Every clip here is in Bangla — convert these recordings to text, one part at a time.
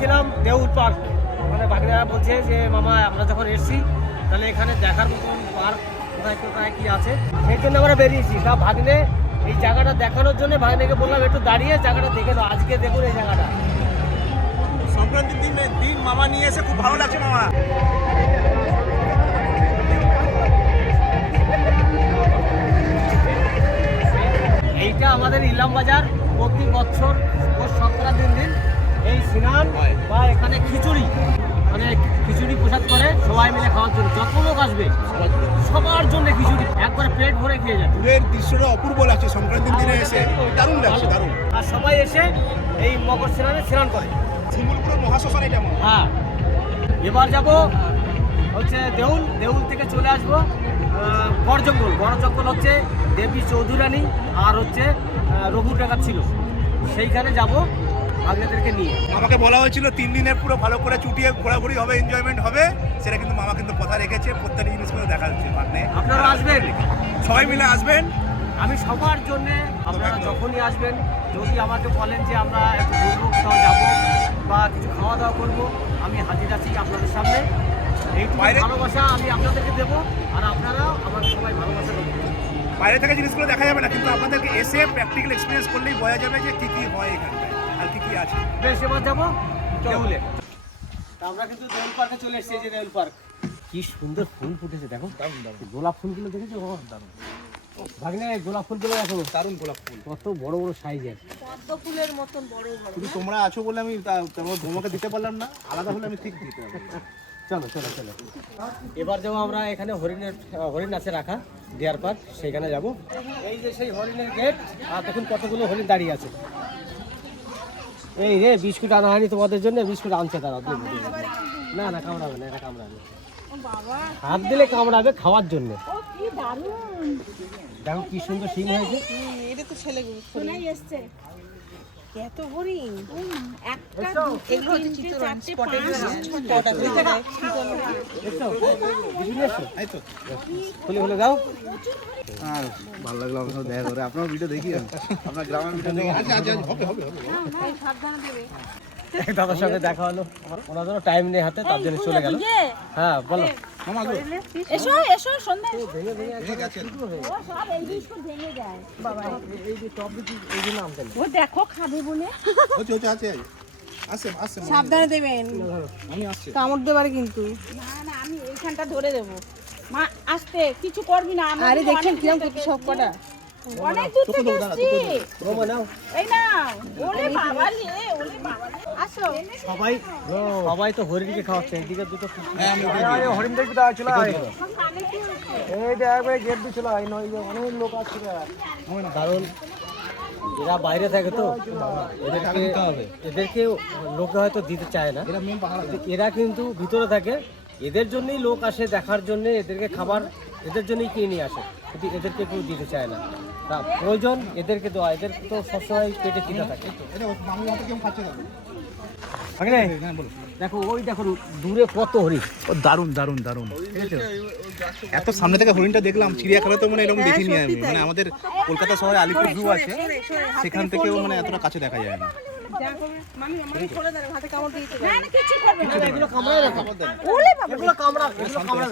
এসেছিলাম দেউল পার্ক, মানে ভাগ্নেরা বলছে যে মামা আমরা যখন এসেছি তাহলে এখানে দেখার মতন পার্ক কোথায় কোথায় কি আছে, সেই জন্য আমরা বেরিয়েছি। তা ভাগ্নে এই জায়গাটা দেখানোর জন্য ভাগ্নেকে বললাম একটু দাঁড়িয়ে জায়গাটা দেখে দাও। আজকে দেখুন এই জায়গাটা, সংক্রান্তির দিন মামা নিয়ে এসে খুব ভালো লাগছে মামা। এইটা আমাদের ইলাম বাজার প্রতি বছর সংক্রান্তির দিন এই স্নান বা এখানে খিচুড়ি, মানে খিচুড়ি প্রসাদ করে সবাই মিলে খাওয়ার জন্য, যত লোক আসবে সবার জন্য খিচুড়ি একবারে পেট ভরে খেয়ে যাবে। দূরের দৃশ্যটা অপূর্ব লাগছে সংক্রান্তির দিনে এসে, দারুণ লাগছে, দারুণ। আর সবাই এসে এই মকর স্নানে স্নান করে। শিমুলপুর মহাশ্মশান এটা মনে হয়। হ্যাঁ, এবার যাব হচ্ছে দেউল থেকে চলে আসবো বড় জঙ্গল হচ্ছে দেবী চৌধুরানী আর হচ্ছে রঘু টাকা ছিল, সেইখানে যাব ভাগ্নেদেরকে নিয়ে। আমাকে বলা হয়েছিল 3 দিনের পুরো ভালো করে চুটিয়ে ঘোরাঘুরি হবে, এনজয়মেন্ট হবে, সেটা কিন্তু মামা কিন্তু কথা রেখেছে। প্রত্যেকটা জিনিসগুলো দেখা যাচ্ছে ভাগ্নে। আপনারা আসবেন, সবাই মিলে আসবেন। আমি সবার জন্যে, আপনারা যখনই আসবেন যদি আমাকে বলেন যে আমরা একটু ঘুরবো, কোথাও যাবো বা কিছু খাওয়া দাওয়া করবো, আমি হাজির আছি আপনাদের সামনে। এইটুকু ভালোবাসা আমি আপনাদেরকে দেবো, আর আপনারাও আমাকে সবাই ভালোবাসা দেবো। বাইরে থেকে জিনিসগুলো দেখা যাবে না, কিন্তু আপনাদেরকে এসে প্র্যাকটিক্যাল এক্সপিরিয়েন্স করলেই বোঝা যাবে যে কী কী হয় এখানটায় আর কী কী আছে। বেশ, এবার যাবো দেউলে। আমরা কিন্তু দেউল পার্কে চলে এসেছি। এই যে দেউল পার্ক, কি সুন্দর ফুল ফুটেছে দেখো, গোলাপ ফুলগুলো দেখেছো? দারুণ ভাগ্নে, গোলাপ ফুলগুলো দেখো, দারুণ গোলাপ ফুল, কত বড় বড় সাইজের, পদ্ম ফুলের মতন বড় বড়। শুধু তোমরা আছো বলে আমি তোমার বৌমাকে দিতে পারলাম না, আলাদা হলে আমি ঠিক দিতে পারবো। চলো চলো চলো। এবার যাবো আমরা এখানে হরিণ আছে রাখা ডিয়ার পার্ক, সেখানে যাব। এই যে সেই হরিণের গেট, আর দেখুন কতগুলো হরিণ দাঁড়িয়ে আছে। এই রে বিস্কুট আনা হয়নি তোমাদের জন্য, বিস্কুট আনছে তারা। না না, কামড়াবে না, এটা কামড়াবে, হাত দিলে কামড়াবে খাওয়ার জন্য। কি দারুণ, দেখো কি সুন্দর সিং হয়েছে। এটা তো ছেলেগুলো শোনাই এসছে। কত হরিণ, একটা এগুলো হচ্ছে চিতল স্পটেড, ছটা করে দেয়। দেখছো এই তো খুলে দাও। আর ভালো লাগলো আপনার সাথে দেখা করে। আপনার ভিডিও দেখি, আপনার গ্রামের ভিডিও দেখি। আচ্ছা আচ্ছা, হবে হবে হবে। সাবধানে দেবে। দাদার সঙ্গে দেখা হলো, ওনার জন্য টাইম নেই হাতে, তার জন্য চলে গেল। হ্যাঁ বলো মামা গো, এসো এসো সন্ধ্যা। ঠিক আছে। ও সব এই বিস্কুট ভেঙে যায় বাবা। এই যে টপ বিস্কুট এই জন্য আনতেন। ও দেখো খাবে বলে। হচ্ছে হচ্ছে আছে, আসছে আসছে। সাবধানে দেবেন, আমি আসছে। কামড় দেবার কিন্তু। না না, আমি এইখানটা ধরে দেবো। মা আসতে কিছু করবি না। আরে দেখছেন কিরকম করতে সব কটা, অনেক দূর থেকে এসেছি। বাবা নাও, এই নাও। ওলে বাবা রে, ওলে বাবা রে। আসো। সবাই তো হরিণকে খাওয়াচ্ছে। এদিকে দুটো হরিণ দেখবি তো চলে আয়। এই দেখবে গেট দিয়ে চলে আয়, নয় অনেক লোক আসছে। দারুণ, এরা বাইরে থাকে তো এদেরকে লোকে হয়তো দিতে চায় না, এরা কিন্তু ভিতরে থাকে। এদের জন্যই লোক আসে দেখার জন্য, এদেরকে খাবার এদের জন্যই কিনে নিয়ে আসে, কিন্তু এদেরকে কেউ দিতে চায় না। তা প্রয়োজন এদেরকে দেওয়া, এদের তো সবসময় পেটে খিদা থাকে। দেখো ওই দেখো দূরে কত হরিণ, দারুণ দারুণ দারুণ। এত সামনে থেকে হরিণটা দেখলাম, চিড়িয়াখানা তো মানে এরকম দেখিনি আমি। মানে আমাদের কলকাতা শহরে আলিপুর জু আছে, সেখান থেকেও মানে এতটা কাছে দেখা যায় না। এগুলো কামড়ায় রাখো, এগুলো কামড়া, এগুলো কামড়া।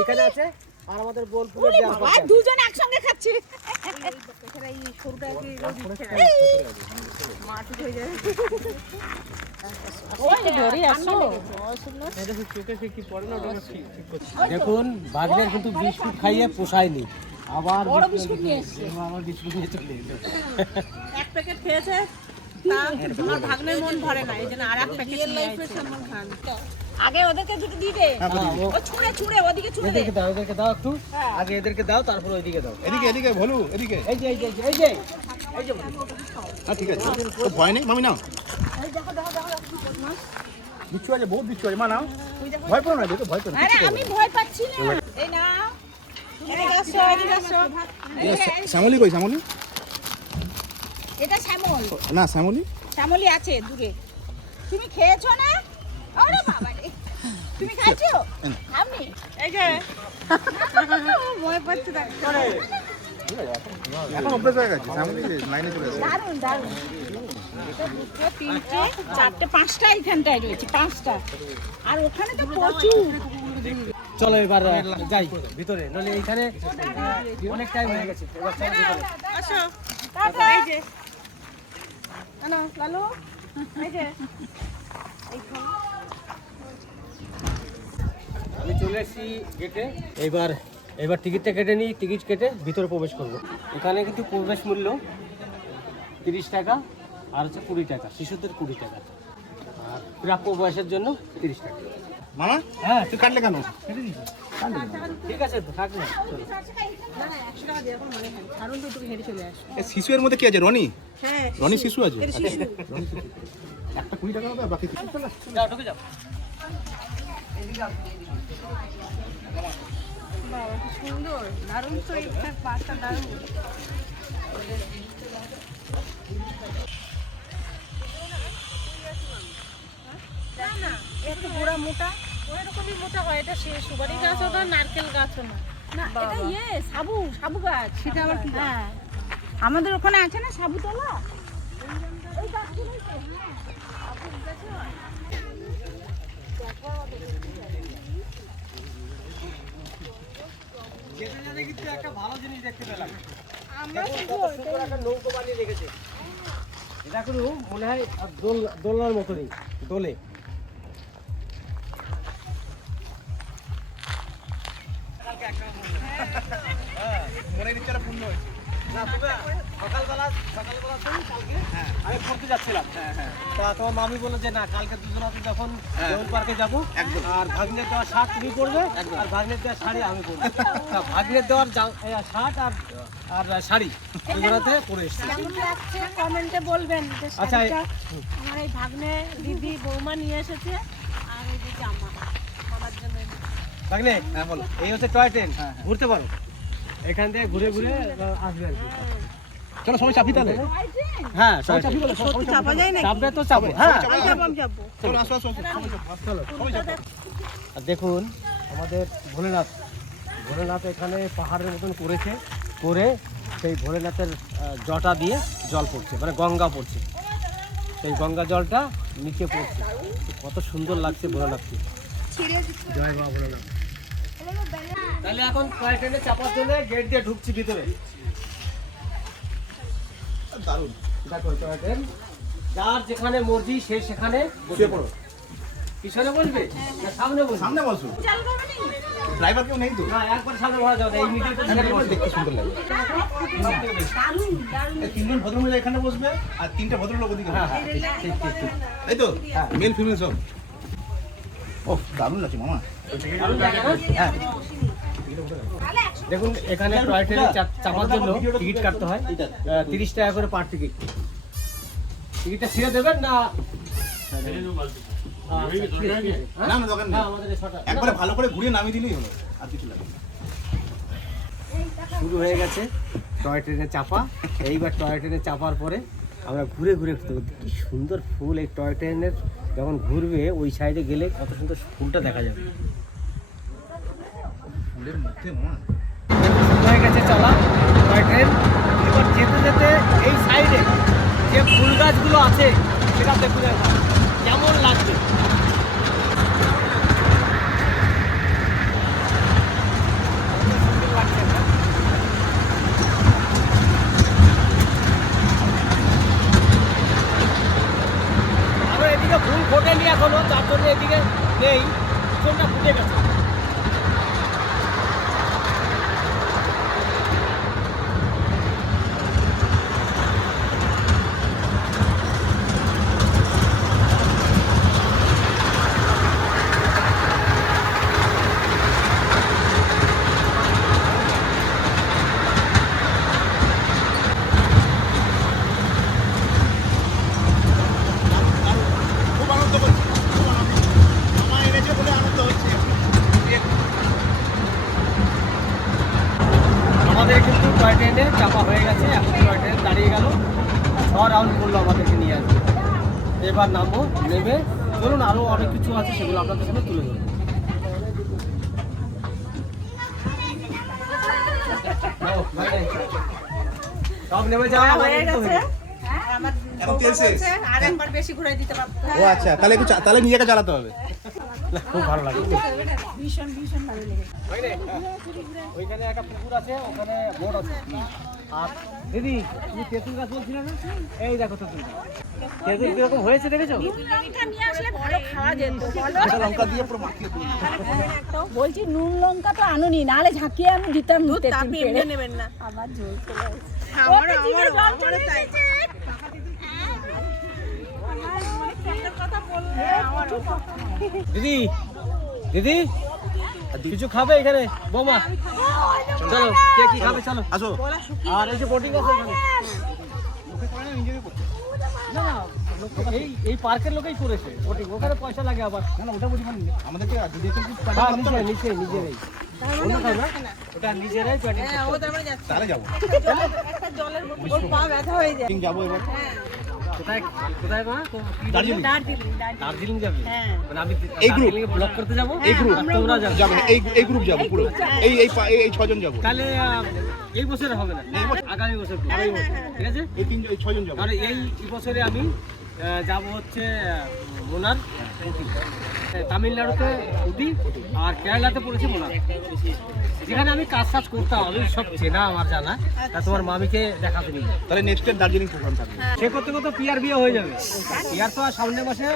এখানে আছে আর আমাদের বোলপুরে দুজন একসঙ্গে খাচ্ছি। দেখুন ভাগ্নের কিন্তু বিস্কুট খাইয়ে পোষায়নি, আবার বড় বিস্কুট নিয়ে এসেছে। আমার বিস্কুট নিয়ে চলে এলো। এক প্যাকেট খেয়েছে, আমার ভাগ্নের মন ভরে না, এই জন্য আর এক প্যাকেট নিয়ে এসেছে। আগে ওদেরকে দুটো দিয়ে দে, ও ছুঁড়ে ছুঁড়ে ওদিকে ছুঁড়ে দে। এদেরকে দাও একটু, আগে এদেরকে দাও, তারপর ওইদিকে দাও। এদিকে এদিকে ভলু এদিকে। এই যে এই যে এই যে এই যে হ্যাঁ ঠিক আছে, তো ভয় নেই মামি নাও। এই দেখো দেখো দেখো বিচ্ছু আছে, বহুত বিচ্ছু আছে, মা নাও। ভয় করো না, দেখো ভয় করো না। আরে আমি ভয় পাচ্ছি না। এই নাও, এদিকে আসো, এদিকে আসো। শ্যামলি কই, শ্যামলি? এটা শ্যামল না শ্যামলি, শ্যামলি আছে দূরে। তুমি খেয়েছো না? আরে বাবা রে, তুমি খাইছো? খাওনি? এই যে ভয় পাচ্ছি। এখন অভ্যাস হয়ে গেছে, সামনে লাইনে চলে আসে। দারুণ দারুণ। এটা দুটো, তিনটে, চারটে, পাঁচটা এইখানটায় রয়েছে, পাঁচটা। আর ওখানে তো প্রচুর। চলো এবার যাই ভিতরে, নইলে এইখানে অনেক টাইম হয়ে গেছে। এবার চলো ভিতরে। আসো। টাটা। এই যে। আনো, লালু। এই যে। আমি চলে এসেছি গেটে। এবার টিকিটটা কেটে নিই, টিকিট কেটে ভিতরে প্রবেশ করব। এখানে কিন্তু প্রবেশ মূল্য 30 টাকা আর হচ্ছে 20 টাকা, শিশুদের 20 টাকা, আর প্রাপ্য বয়সের জন্য 30 টাকা। মামা হ্যাঁ তুই কাটলে কেন? ঠিক আছে, থাক না। চলো। না না 100 টাকা দিয়ে এখন মনে হয় কারণ তো তুমি হেঁটে চলে আসো। এই শিশু এর মধ্যে কি আছে? রনি? হ্যাঁ রনি শিশু আছে? এর শিশু। একটা 20 টাকা হবে, আর বাকি যাও, ঢুকে যাও। বাবা কি সুন্দর, দারুণ তো একটা পার্কটা, দারুণ। না না একটু গোড়া মোটা, ওইরকমই মোটা হয়। এটা সুপারি গাছও না, নারকেল গাছও না। না এটা সাবু সাবু গাছ। সেটা আবার কি? হ্যাঁ আমাদের ওখানে আছে না সাবুতলা, ওই গাছগুলোই তো। সাবু গাছও যেতে যেতে কিন্তু একটা ভালো জিনিস দেখতে পেলাম। আমরা দেখুন, শুধু কত সুন্দর একটা নৌকো বানিয়ে রেখেছে। এটা কোনো মনে হয় দোলনার মতনই, দোলে। মনের ইচ্ছাটা পূর্ণ হয়েছে। না, তবে সকালবেলা কালকে আমি ঘুরতে যাচ্ছিলাম। তা তোমার মামি বললো যে না, কালকে দুজনাতে যখন দেউল পার্কে যাবো, আর ভাগ্নের দেওয়ার শার্ট তুমি পরবে, আর ভাগ্নের দেওয়ার শাড়ি আমি পরবো। তা ভাগ্নের দেওয়ার শার্ট আর শাড়ি দুজনাতে পরে এসেছি। কেমন লাগছে কমেন্টে বলবেন যে আচ্ছা, শাড়িটা আমার এই ভাগ্নে দিদি বৌমা নিয়ে এসেছে, আর এই যে জামা আমার জন্য। ভাগ্নে, হ্যাঁ বলো। এই হচ্ছে টয় ট্রেন, হ্যাঁ। ঘুরতে পারো এখান থেকে, ঘুরে ঘুরে আসবে আর কি। চলো সবাই চাপি তাহলে। হ্যাঁ, সত্যি চাপা যায় না? চাপবে তো চাপো। হ্যাঁ, আমি যাবো। চলো আসো আসো। চলো। আর দেখুন আমাদের ভোলেনাথ এখানে পাহাড়ের মতন করে সেই ভোলেনাথের জটা দিয়ে জল পড়ছে, মানে গঙ্গা পড়ছে, সেই গঙ্গা জলটা নিচে পড়ছে। কত সুন্দর লাগছে ভোলেনাথকে। জয় বাবা ভোলেনাথ। তাহলে এখন টয় ট্রেনে চাপার জন্য গেট দিয়ে ঢুকছি ভিতরে। দারুণ। দেখো টয় ট্রেন, যার যেখানে মর্জি সে সেখানে বসে পড়ো। পিছনে বসবে না সামনে বসবে? সামনে বসো। চাল করবে নি? ড্রাইভার কেউ নেই তো? না, একবার সামনে বসা যাবে না, এই মিডিল দেখতে সুন্দর লাগে। দারুণ দারুণ। এই তিনজন ভদ্রমহিলা এখানে বসবে, আর তিনটা ভদ্রলোক ওদিকে বসবে। হ্যাঁ, ঠিক। তাই তো? মেল ফিমেল সব। ওহ দারুণ লাগছে মামা। দারুণ জায়গা না? হ্যাঁ। দেখুন এখানে টয় ট্রেনে চাপার জন্য টিকিট কাটতে হয় 30 টাকা করে পার টিকিট। টিকিটটা ছিঁড়ে দেবেন না? না না দোকান নেই। হ্যাঁ, আমাদের এই ছটা। একবারে ভালো করে ঘুরিয়ে নামিয়ে দিলেই হলো, আর কিছু লাগে না। শুরু হয়ে গেছে টয় ট্রেনে চাপা। এইবার টয় ট্রেনে চাপার পরে আমরা ঘুরে ঘুরে দেখবো কি সুন্দর ফুল। এই টয় ট্রেনের যখন ঘুরবে ওই সাইডে গেলে কত সুন্দর ফুলটা দেখা যাবে। ফুলের মধ্যে মামা। শুরু হয়ে গেছে চলা টয় ট্রেন। এবার যেতে যেতে এই সাইডে যে ফুল গাছগুলো আছে সেটা দেখুন একবার কেমন লাগছে। সুন্দর লাগছে না? আবার এদিকে ফুল ফোটেনি এখনো, তার জন্য এদিকে নেই, পিছনটা ফুটে গেছে। খুব আনন্দ করছি, খুব আনন্দ। মামা এনেছে বলে আনন্দ হচ্ছে। আমাদের কিন্তু টয় ট্রেনে চাপা হয়ে গেছে, এখন টয় ট্রেন দাঁড়িয়ে গেল, 6 রাউন্ড করলো আমাদেরকে নিয়ে আসবে। এবার নামবো, নেমে চলুন আরও অনেক কিছু আছে সেগুলো আপনাদের সামনে তুলে ধরবো। নাও, ভাই, সব নেমে যাওয়া হয়ে আমাদের তো গেছে হয়ে হ্যাঁ আমার এখন তেল শেষ? আর একবার বেশি ঘুরাই দিতে পারবো ও আচ্ছা, তাহলে তাহলে নিজেকে চালাতে হবে। না, খুব ভালো লাগে। ভীষণ ভীষণ ভালো লেগেছে ওইখানে একটা পুকুর আছে, ওখানে বোট আছে। আর দিদি তুমি তেঁতুল গাছ বলছিলে না, এই দেখো তেঁতুল গাছ। তেঁতুল কিরকম হয়েছে দেখেছো? লঙ্কা নিয়ে আসলে ভালো খাওয়া যেত বলো কাঁচা লঙ্কা দিয়ে পুরো মাখিয়ে দিই। বলছি নুন লঙ্কা তো আনুনি নাহলে ঝাঁকিয়ে আমি দিতাম নেবেন না আবার ঝোল চলে দিদি দিদি কিছু খাবে এখানে বৌমা? চলো, কে কি খাবে চলো। আসো। আর এই যে বোটিং আছে এখানে। না, এই পার্কের লোকেই করেছে বোটিং, ওখানে পয়সা লাগে আবার। না না, ওটা বুঝি মানে আমাদেরকে যদি একটু হ্যাঁ, নিচে নিজেরাই অন্য খাই না, ওটা নিজেরাই প্যাটিং তাহলে যাবো। জলের বোতল পা ব্যথা হয়ে যায় যাবো এবার। কোথায় কোথায় মা? দার্জিলিং। দার্জিলিং যাবে? হ্যাঁ। মানে আমি এই গ্রুপ। দার্জিলিংয়ে ব্লক করতে যাবো, এই গ্রুপ তোমরা যাবে? যাবে না, এই গ্রুপ যাবো পুরো, এই 6 জন যাবো। তাহলে এই বছরে হবে না, আগামী বছর, ঠিক আছে? এই 6 জন যাবো। কারণ এই বছরে আমি যাব হচ্ছে মোনার, উটি। তামিলনাড়ুতে উটি আর কেরালাতে পড়েছে মোনার, যেখানে আমি কাজ করতাম। আমি সব চেনা আমার জানা, তা তোমার মামিকে দেখাতে নিয়ে যাবো। তাহলে নেক্সট টাইম দার্জিলিং প্রোগ্রাম থাকবে। সে করতে করতে পিয়ার বিয়ে হয়ে যাবে। পিয়ার তো আর সামনের মাসে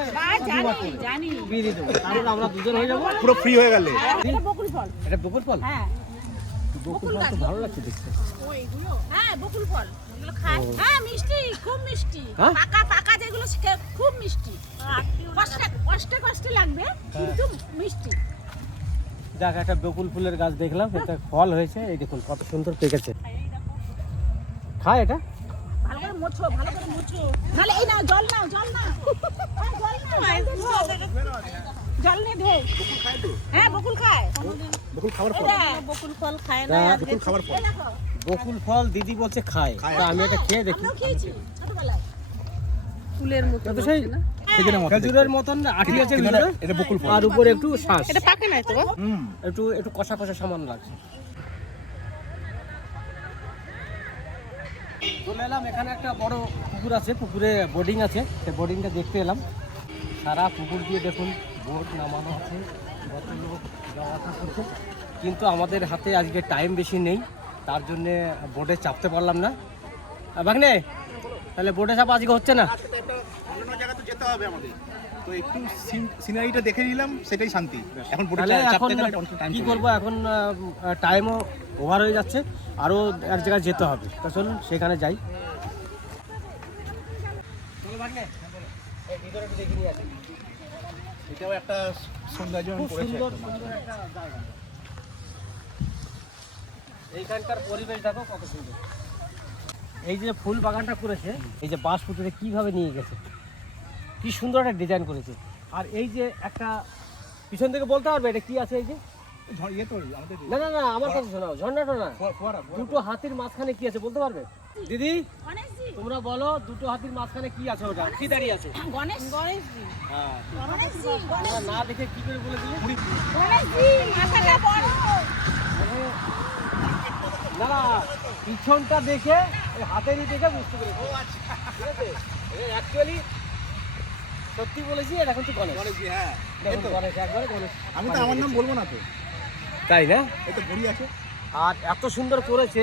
জানি বিয়ে দিয়ে দেবো, তাহলে আমরা দুজন হয়ে যাবো। পুরো ফ্রি হয়ে গেলে। এটা বকুল ফল এটা বকুল ফল? হ্যাঁ বকুল ফল তো ভালো লাগছে দেখতে। হ্যাঁ বকুল ফল এগুলো খায় হ্যাঁ মিষ্টি খুব মিষ্টি হ্যাঁ? পাকা পাকা যেগুলো খুব মিষ্টি কষ্টে লাগবে কিন্তু মিষ্টি দেখ, একটা বকুল ফুলের গাছ দেখলাম, এটা ফল হয়েছে, এই দেখুন কত সুন্দর পেকেছে। খায় এটা? ভালো করে মোছো নালে এই নাও জল নাও জল নিয়ে ধো হ্যাঁ বকুল খায় বকুল খাবার পর। বকুল ফল খায় না, বকুল খাবার পর। বকুল ফল দিদি বলছে খায়, তা আমি এটা খেয়ে দেখি। আমরাও খেয়েছি ছোটবেলায় ফুলের মতো এটা তো সেই খেজুরের মতো খেজুরের মতন আঠি আছে কিন্তু ভিতরে, এটা বকুল ফল। আর উপরে একটু শ্বাস, এটা পাকে নাই তো হুম। একটু একটু কষা কষা সামান লাগছে। চলে এলাম, এখানে একটা বড় পুকুর আছে, পুকুরে বোর্ডিং আছে, সেই বোর্ডিংটা দেখতে এলাম। সারা পুকুর দিয়ে দেখুন বোট নামানো আছে, কত লোক যাওয়া আসা করছে, কিন্তু আমাদের হাতে আজকে টাইম বেশি নেই, তার জন্যে বোটে চাপতে পারলাম না। ভাগ্নে, তাহলে বোটে চাপা আজকে হচ্ছে না। অন্য জায়গা তো যেতে হবে আমাদের, তো একটু সিনারিটা দেখে নিলাম, সেটাই শান্তি। এখন বোটে তাহলে এখন চাপতে গেলে অনেক টাইম কি করবো, এখন টাইমও ওভার হয়ে যাচ্ছে, আরও এক জায়গায় যেতে হবে, তো চলুন সেখানে যাই। এটাও একটা সৌন্দর্য খুব করেছে সুন্দর একদম। সুন্দর একটা জায়গা। এইখানকার পরিবেশ দেখো কত সুন্দর। এই যে ফুল বাগানটা করেছে, এই যে বাঁশ পুঁতিতে কিভাবে নিয়ে গেছে, কি সুন্দর একটা ডিজাইন করেছে। আর এই যে একটা পিছন থেকে বলতে পারবে এটা কি আছে? এই যে ইয়ে তো আমাদের না না না, আমার কাছে শোনাও, ঝর্ণাটা না, ফোয়ারা। দুটো হাতির মাঝখানে কি আছে বলতে পারবে দিদি? গণেশজি তোমরা বলো, দুটো হাতির মাঝখানে কি আছে, ওটা কি দাঁড়িয়ে আছে? গণেশজি হ্যাঁ, গণেশজি তোমরা না দেখে কি করে বলে দিলে? গণেশজি মাথাটা বড় না না, পিছনটা দেখে হাতেরই দেখে বুঝতে পেরেছি। ঠিক আছে, অ্যাকচুয়ালি সত্যি বলেছি, এটা কিন্তু গণেশ। হ্যাঁ, দেখুন, গণেশ, একবারে গণেশ। আমি তো আমার নাম বলবো না তো, তাই না? এই তো ঘড়ি আছে। আর এত সুন্দর করেছে,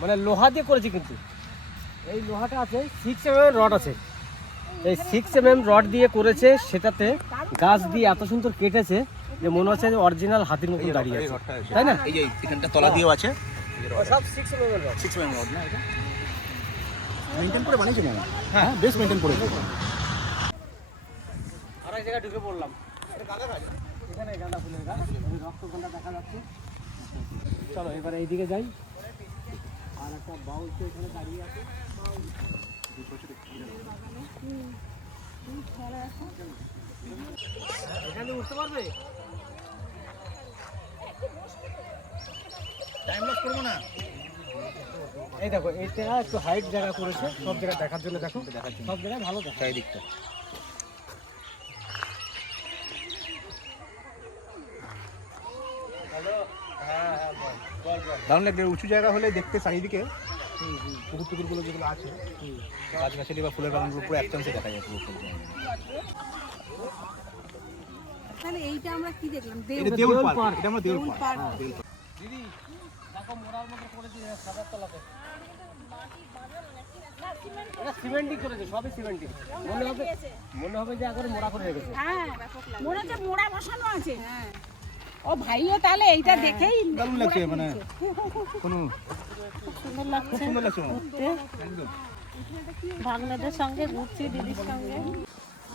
মানে লোহা দিয়ে করেছে, কিন্তু এই লোহাটা আছে 6 mm রড আছে, এই 6 mm রড দিয়ে করেছে, সেটাতে গাছ দিয়ে এত সুন্দর কেটেছে যে মনে হচ্ছে যে অরিজিনাল হাতির মতো দাঁড়িয়ে আছে, তাই না? এই যে এখানটা তলা দিয়েও আছে, সব 6 mm রড। 6 mm রড না, এটা মেইনটেইন করে বানিয়েছে না? হ্যাঁ, বেশ মেইনটেইন করেছে। আর এক জায়গায় ঢুকে পড়লাম, এখানে গাঁদা ফুলের গাছ, ওই রক্তগন্ধা দেখা যাচ্ছে। চলো এবারে এইদিকে যাই। আর একটা বাউল তো এখানে দাঁড়িয়ে আছে, এখানে উঠতে পারবে? টাইম লস করবো না। এই দেখো, এটা একটু হাইট জায়গা করেছে, সব জায়গা দেখার জন্য, দেখো সব জায়গায় ভালো দেখা। চারিদিকটা হ্যালো, হ্যাঁ হ্যাঁ, বল বল বল। দারুণ লাগবে, উঁচু জায়গা হলে দেখতে চারিদিকে পুকুর টুকুরগুলো যেগুলো আছে গাছগাছালি বা ফুলের বাগানগুলো পুরো এক চান্সে দেখা যায় পুরো ফুলগুলো। তাহলে এইটা আমরা কি দেখলাম? এটা দেউল পার্ক, এটা আমরা দেউল পার্ক। দেউল পার্ক। দিদি দেখো মোড়ার মতো করেছে সাদার তলাতে। এটা সিমেন্টই করেছে, সবই সিমেন্টই। মনে হবে যে একবারে মোড়া করে রেখেছে। হ্যাঁ, মনে হচ্ছে মোড়া বসানো আছে। হ্যাঁ, ও ভাইও তাহলে এইটা দেখেই দারুণ লাগছে, মানে কোনো সুন্দর লাগছে। খুব সুন্দর লাগছে আমার। ঘুরতে। একদম ভাগ্নেদের সঙ্গে ঘুরছি, দিদির সঙ্গে।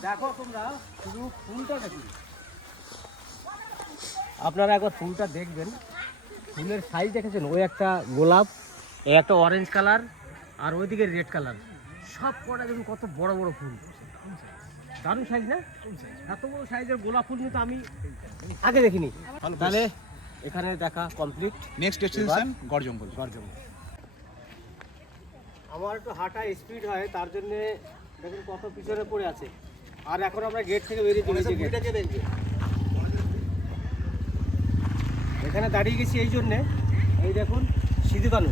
দেখো তোমরা শুধু ফুলটা দেখি, আপনারা একবার ফুলটা দেখবেন। ফুলের সাইজ দেখেছেন? ওই একটা গোলাপ, এই একটা অরেঞ্জ কালার, আর ওইদিকে রেড কালার, সব কটা দেখুন কত বড় বড় ফুল। দারুণ সাইজ না? এত বড় সাইজের গোলাপ ফুল কিন্তু আমি আগে দেখিনি। তাহলে এখানে দেখা কমপ্লিট। নেক্সট ডেস্টিনেশন গড় জঙ্গল। আমার একটু হাঁটা স্পিড হয়, তার জন্য দেখুন কত পিছনে পড়ে আছে। আর এখন আমরা গেট থেকে বেরিয়ে চলেছি। এখানে দাঁড়িয়ে গেছি এই জন্যে, এই দেখুন সিধু কানু,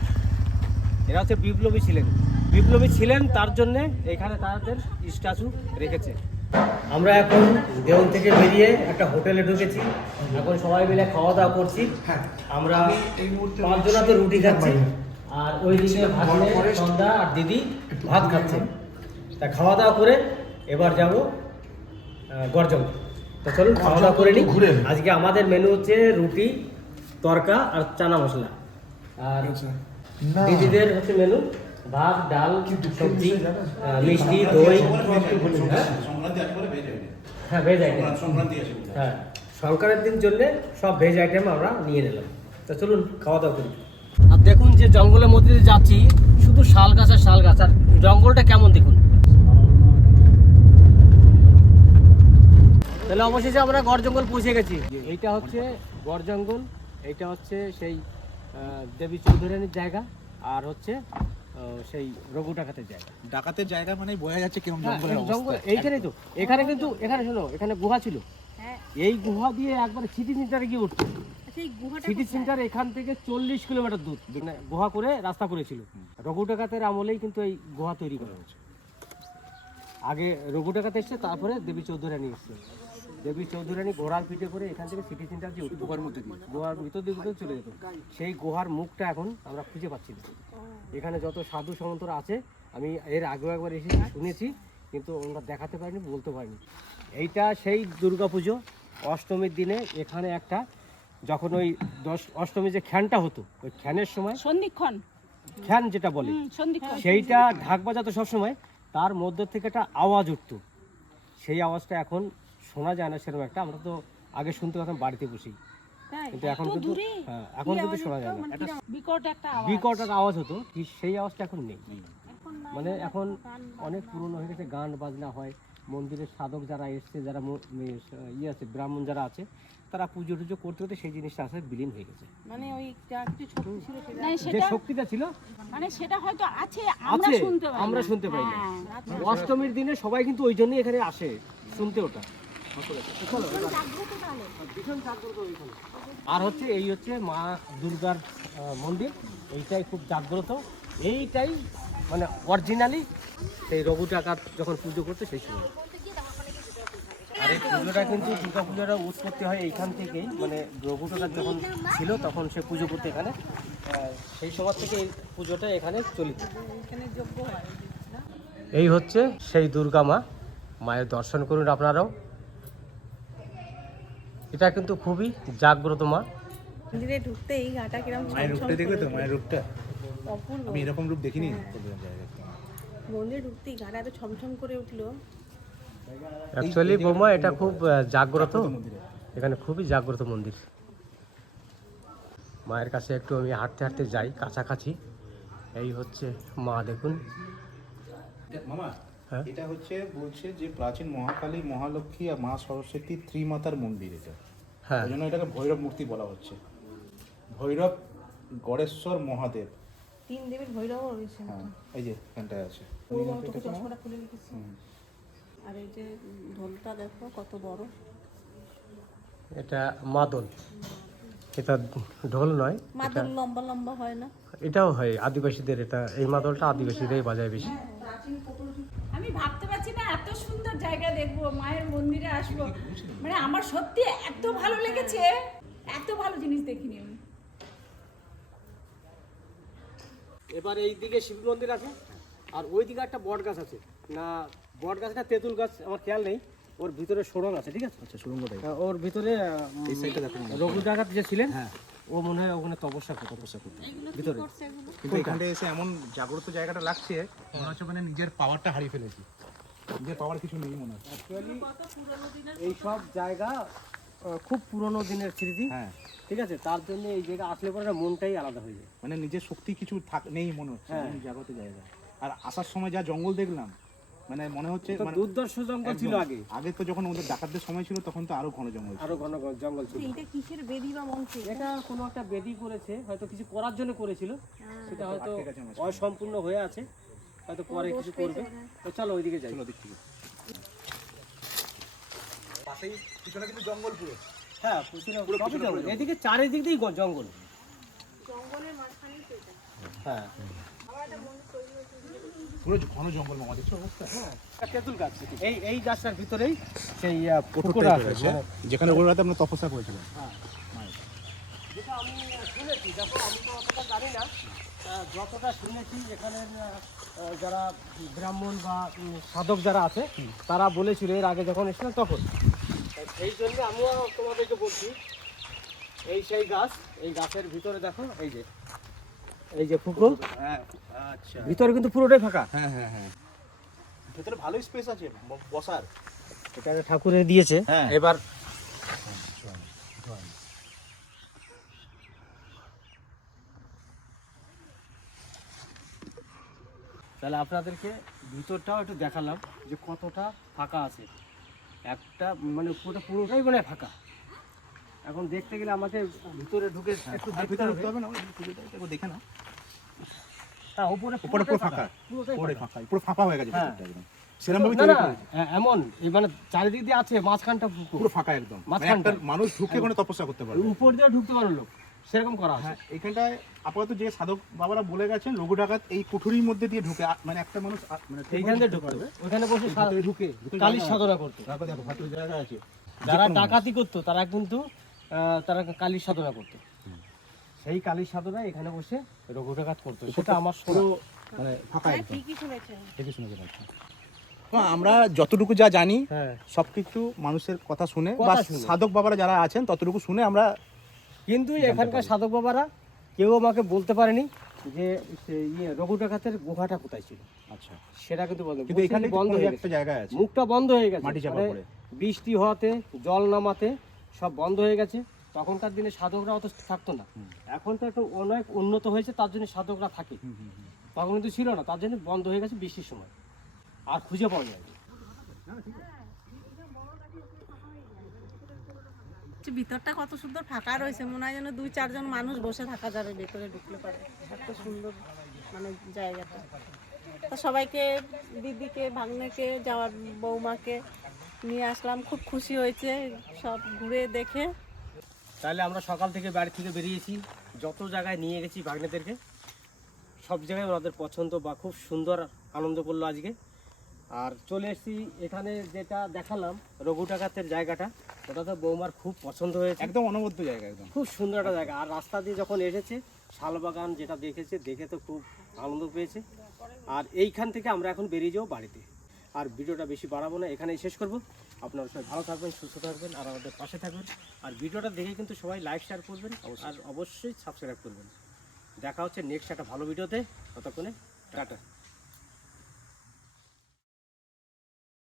এরা হচ্ছে বিপ্লবী ছিলেন, তার জন্যে এখানে তাদের স্ট্যাচু রেখেছে। আমরা এখন দেউল থেকে বেরিয়ে একটা হোটেলে ঢুকেছি। এখন সবাই মিলে খাওয়া দাওয়া করছি। আমরা 5 জনাতে রুটি খাচ্ছি, আর ওই দিকে ভাগ্নে, সন্ধ্যা আর দিদি ভাত খাচ্ছে। তা খাওয়া দাওয়া করে এবার যাব গর্জন। তো চলুন খাওয়া দাওয়া করে নিই। আজকে আমাদের মেনু হচ্ছে রুটি, তরকা আর চানা মশলা। আর দিদিদের হচ্ছে মেনু ভাত, ডাল, সবজি, মিষ্টি, দই। হ্যাঁ, ভেজ আইটেম। হ্যাঁ, সংক্রান্তির দিন জন্য সব ভেজ আইটেম আমরা নিয়ে নিলাম। তো চলুন খাওয়া দাওয়া করি। আর দেখুন যে জঙ্গলের মধ্যে দিয়ে যাচ্ছি, শুধু শাল গাছ আর শাল গাছ। আর জঙ্গলটা কেমন দেখুন। তাহলে অবশেষে আমরা গড় জঙ্গল পৌঁছে গেছি। এইটা হচ্ছে গড় জঙ্গল, এইটা হচ্ছে সেই দেবী চৌধুরানীর জায়গা, আর হচ্ছে সেই রঘু ডাকাতের জায়গা। ডাকাতের জায়গা মানে বোঝা যাচ্ছে কেমন হ্যাঁ, জঙ্গলের জঙ্গল অবস্থা। এইখানেই তো। এখানে কিন্তু এখানে শোনো, এখানে গুহা ছিল। হ্যাঁ, এই গুহা দিয়ে একবার সিটি সেন্টারে গিয়ে উঠতো। সেই গুহাটা সিটি সেন্টার এখান থেকে 40 কিলোমিটার দূর, মানে গুহা করে রাস্তা করেছিল। রঘু ডাকাতের আমলেই কিন্তু এই গুহা তৈরি করা হয়েছে। আগে রঘু ডাকাত এসছে, তারপরে দেবী চৌধুরানী এসছে। দেবী চৌধুরানী ঘোড়ার পিঠে করে এখান থেকে সিটি সেন্টার দিয়ে উঠতো, গুহার মধ্যে দিয়ে, গুহার ভিতর দিয়ে চলে যেত। সেই গুহার মুখটা এখন আমরা খুঁজে পাচ্ছি না। এখানে যত সাধু সন্তরা আছে, আমি এর আগেও একবার এসে শুনেছি, কিন্তু আমরা দেখাতে পারিনি, বলতে পারিনি। এইটা সেই দুর্গাপুজো অষ্টমীর দিনে এখানে একটা, যখন ওই অষ্টমী যে খ্যানটা হতো, ওই খ্যানের সময়, সন্ধিক্ষণ, খ্যান যেটা বলে, সন্ধিক্ষণ, সেইটা ঢাক বাজাতো সবসময়, তার মধ্য থেকে একটা আওয়াজ উঠতো। সেই আওয়াজটা এখন শোনা যায় না সেরকম একটা। আমরা তো আগে শুনতে পেতাম বাড়িতে বসেই, কিন্তু এখন কিন্তু এখন কিন্তু শোনা যায় না। বিকট একটা আওয়াজ, বিকট একটা আওয়াজ হতো, কি সেই আওয়াজটা এখন নেই। মানে এখন অনেক পুরনো হয়ে গেছে, গান বাজনা হয়। মন্দিরের সাধক যারা এসছে, যারা আছে ব্রাহ্মণ যারা আছে, তারা পুজো টুজো করতে করতে সেই জিনিসটা আসলে বিলীন হয়ে গেছে। মানে ওই যা কিছু শক্তি ছিল যে শক্তিটা ছিল, মানে সেটা হয়তো আছে, আমরা শুনতে পাই না। অষ্টমীর দিনে সবাই কিন্তু ওই জন্যই এখানে আসে শুনতে ওটা। আর হচ্ছে এই হচ্ছে মা দুর্গার মন্দির, এইটাই খুব জাগ্রত। এইটাই মানে অরিজিনালি সেই রঘু ডাকাত যখন পুজো করতে সেই সময়। আর এই পুজোটা কিন্তু দুর্গা পুজোটা উৎপত্তি হয় এইখান থেকেই, মানে রঘু ডাকাত যখন ছিল তখন সে পুজো করতে এখানে, সেই সময় থেকে এই পুজোটা এখানে চলিত। এই হচ্ছে সেই দুর্গা মা, মায়ের দর্শন করুন আপনারাও। এটা কিন্তু খুবই জাগ্রত মা। মন্দিরে ঢুকতেই গাটা কিরকম মায়ের রূপটা দেখলে তো, মায়ের রূপটা অপূর্ব। আমি এরকম রূপ দেখিনি। মন্দিরে ঢুকতেই গাটা এত ছমছম করে উঠলো। অ্যাকচুয়ালি বৌমা এটা খুব জাগ্রত, এখানে খুবই জাগ্রত মন্দির। মায়ের কাছে একটু আমি হাঁটতে হাঁটতে যাই কাছাকাছি। এই হচ্ছে মা, দেখুন। মামা, হ্যাঁ? এটা হচ্ছে বলছে যে প্রাচীন মহাকালী, মহালক্ষ্মী আর মা সরস্বতী ত্রিমাতার মন্দির এটা। হ্যাঁ, ওই জন্য এটাকে ভৈরব মূর্তি বলা হচ্ছে। ভৈরব, গড়েশ্বর, মহাদেব, 3 দেবীর ভৈরব রয়েছে। হ্যাঁ এই যে এখানটায় আছে। চশমাটা খুলে রেখেছি। আর এই যে ঢোলটা দেখো কত বড়। এটা মাদল। এটা ঢোল নয়, মাদল লম্বা লম্বা হয় না? এটাও হয় আদিবাসীদের, এটা এই মাদলটা আদিবাসীরাই বাজায় বেশি। আমি ভাবতে পারছি না এত সুন্দর জায়গা দেখবো, মায়ের মন্দিরে আসবো, মানে আমার সত্যি এত ভালো লেগেছে, এত ভালো জিনিস দেখিনি আমি। এবার এই দিকে শিব মন্দির আছে, আর ওই দিকে একটা বট গাছ আছে, না বট গাছটা তেঁতুল গাছ আমার খেয়াল নেই, ওর ভিতরে সুড়ঙ্গ আছে, ঠিক আছে? আচ্ছা, সুরঙ্গটাই ওর ভিতরে এই সাইডটা দেখুন। রঘু ডাকাত যে ছিলেন, হ্যাঁ, ও মনে হয় ওখানে তপস্যা করতে ভিতরে। কিন্তু এখানে এসে এমন জাগ্রত জায়গাটা লাগছে, মনে হচ্ছে মানে নিজের পাওয়ারটা হারিয়ে ফেলেছি, নিজের পাওয়ার কিছু নেই মনে হচ্ছে। অ্যাকচুয়ালি এই সব জায়গা খুব পুরনো দিনের স্মৃতি, হ্যাঁ, ঠিক আছে? তার জন্য এই জায়গা আসলে পরে না মনটাই আলাদা হয়ে যায়। মানে নিজের শক্তি কিছু নেই মনে হচ্ছে, হ্যাঁ। এমন জাগ্রত জায়গা। আর আসার সময় যা জঙ্গল দেখলাম, মানে মনে হচ্ছে তো মানে দুর্দর্শ জঙ্গল ছিল একদম। আগে, আগে তো যখন ওদের ডাকাতদের সময় ছিল তখন তো আরো ঘন জঙ্গল ছিল। আরো ঘন ঘন জঙ্গল ছিল। এটা কিসের বেদি বা মঞ্চ? এটা কোনো একটা বেদি করেছে, হয়তো কিছু করার জন্য করেছিল, সেটা হয়তো আটকে গেছে মাঝখানে। অসম্পূর্ণ হয়ে আছে, হয়তো পরে কিছু করবে। তো চলো ওইদিকে যাই। চলো দেখছি। পাশেই পিছনে কিন্তু জঙ্গল পুরো। হ্যাঁ, পুরো জঙ্গল, এদিকে চারিদিক দিয়েই জঙ্গল। জঙ্গলের মাঝখানেই তো এটা। হ্যাঁ, পুরো ঘন জঙ্গল মামা, দেখছো অবস্থা? হ্যাঁ, তেঁতুল গাছ। এই গাছটার ভিতরেই সেই পুকুরটা আছে, মানে যেখানে ওই রাতে আমরা তপস্যা করেছিলাম। যেটা আমি শুনেছি, দেখো আমি তো অতটা জানি না, যতটা শুনেছি এখানের যারা ব্রাহ্মণ বা সাধক যারা আছে তারা বলেছিল এর আগে যখন এসেছিলাম তখন। সেই জন্য আমিও তোমাদেরকে বলছি, এই সেই গাছ, এই গাছের ভিতরে দেখো এই যে পুকুর, হ্যাঁ, আচ্ছা। ভিতরে কিন্তু পুরোটাই ফাঁকা। হ্যাঁ হ্যাঁ হ্যাঁ, ভেতরে ভালোই স্পেস আছে বসার। এটা ঠাকুরের দিয়েছে। হ্যাঁ। এবার তাহলে আপনাদেরকে ভিতরটাও একটু দেখালাম যে কতটা ফাঁকা আছে। একটা মানে পুরোটাই মানে ফাঁকা। এখন দেখতে গেলে আমাকে ভিতরে ঢুকে একটু দেখতে হবে। হবে না, একটু দেখে না। হ্যাঁ, উপরে পুরো ফাঁকা, পুরোটাই পুরো ফাঁকা। ফাঁকা, পুরো ফাঁকা হয়ে গেছে হ্যাঁ। ভিতরটা একদম। সেরকম ভাবে না, তৈরি না, করেছে। এমন এই মানে চারিদিক দিয়ে আছে, মাঝখানটা পুকুর। পুরো ফাঁকা একদম। মানে মাঝখানটা। একটা মানুষ ঢুকে ওখানে তপস্যা করতে পারবে। উপর দিয়ে ঢুকতে পারে লোক, সেরকম করা আছে। হ্যাঁ, এখানটায় আপাতত যে সাধক বাবারা বলে গেছেন লঘু ডাকাত এই কুঠুরির মধ্যে দিয়ে ঢুকে, মানে একটা মানুষ মানে এইখান দিয়ে ঢুকতে পারবে, ওখানে বসে ভিতরে ঢুকে কালীর সাধনা করতো। তারপর দেখো ভাতর জায়গা আছে। যারা ডাকাতি করতো তারা কিন্তু তারা কালীর সাধনা করতো। সেই কালীর সাধনা এখানে বসে রঘু ডাকাত করতো, সেটা আমার পুরো শোনো। মানে ফাঁকা একদম। ঠিকই শুনেছেন। ঠিকই শুনেছেন একদম। হ্যাঁ, আমরা যতটুকু যা জানি হ্যাঁ, সবকিছু মানুষের কথা শুনে কথা বা শুনে। সাধক বাবারা যারা আছেন ততটুকু শুনে আমরা কিন্তু এখানকার সাধক বাবারা কেউ আমাকে বলতে পারেনি যে রঘু ডাকাতের গুহাটা কোথায় ছিল। আচ্ছা, সেটা কিন্তু কিন্তু এখানে বন্ধ হয়ে গেছে, একটা জায়গায় আছে মুখটা বন্ধ হয়ে গেছে। মাটি চাপা মানে পড়ে। বৃষ্টি হওয়াতে, জল নামাতে সব বন্ধ হয়ে গেছে। তখনকার দিনে সাধকরা অত থাকতো না, এখন তো একটু অনেক উন্নত হয়েছে, তার জন্য সাধকরা থাকে। তখন কিন্তু ছিল না, তার জন্য বন্ধ হয়ে গেছে বৃষ্টির সময়, আর খুঁজে পাওয়া যায় না। ভিতরটা কত সুন্দর ফাঁকা রয়েছে, মনে হয় যেন 2-4 জন মানুষ বসে থাকা যাবে ভেতরে ঢুকলে পারে, এত সুন্দর মানে জায়গাটা। তো সবাইকে, দিদিকে, ভাগ্নেকে, যাওয়ার বৌমাকে নিয়ে আসলাম, খুব খুশি হয়েছে সব ঘুরে দেখে। তাহলে আমরা সকাল থেকে বাড়ি থেকে বেরিয়েছি, যত জায়গায় নিয়ে গেছি ভাগ্নেদেরকে, সব জায়গায় ওনাদের পছন্দ বা খুব সুন্দর আনন্দ করলো আজকে। আর চলে এসেছি এখানে যেটা দেখালাম রঘু ডাকাতের জায়গাটা, ওটা তো বৌমার খুব পছন্দ হয়েছে। একদম অনবদ্য জায়গা, একদম খুব সুন্দর একটা জায়গা। আর রাস্তা দিয়ে যখন এসেছে শালবাগান যেটা দেখেছে, দেখে তো খুব আনন্দ পেয়েছে। আর এইখান থেকে আমরা এখন বেরিয়ে যাবো বাড়িতে। আর ভিডিওটা বেশি বাড়াবো না, এখানেই শেষ করব। আপনারা সবাই ভালো থাকবেন, সুস্থ থাকবেন, আর আমাদের পাশে থাকবেন। আর ভিডিওটা দেখে কিন্তু সবাই লাইক শেয়ার করবেন, আর অবশ্যই সাবস্ক্রাইব করবেন। দেখা হচ্ছে নেক্সট একটা ভালো ভিডিওতে, ততক্ষণে টাটা।